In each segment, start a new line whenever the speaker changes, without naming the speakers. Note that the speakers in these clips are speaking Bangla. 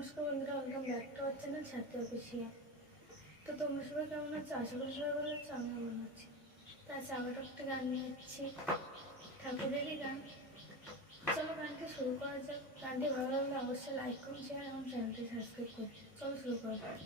নমস্কার বন্ধুরা welcome back to our channel সাথে অফিসিয়া তো তোমরা সবাই কেমন আছো? আশা করি সবাই ভালো আছো আমি কেমন আছি। তা চাকাটা একটা গান নিয়ে হচ্ছে ঠাকুরেরই গান। চলো গানটি শুরু করা যাক। গানটি ভালো লাগলে অবশ্যই লাইক করুন শেয়ার এবং চ্যানেলটি সাবস্ক্রাইব করুন চলো শুরু করা যাক।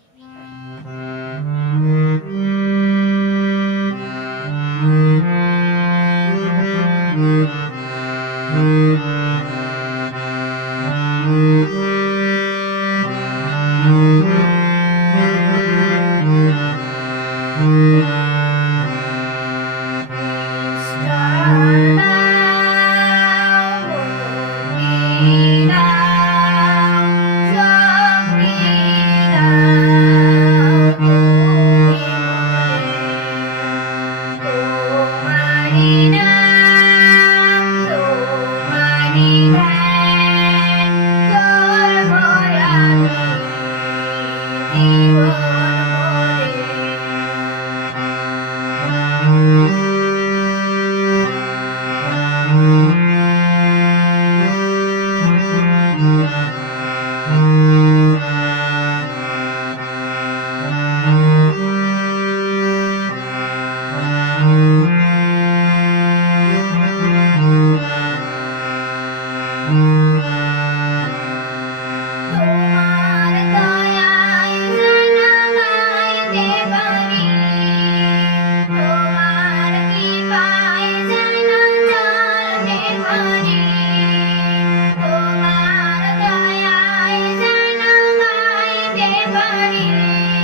Bani Re.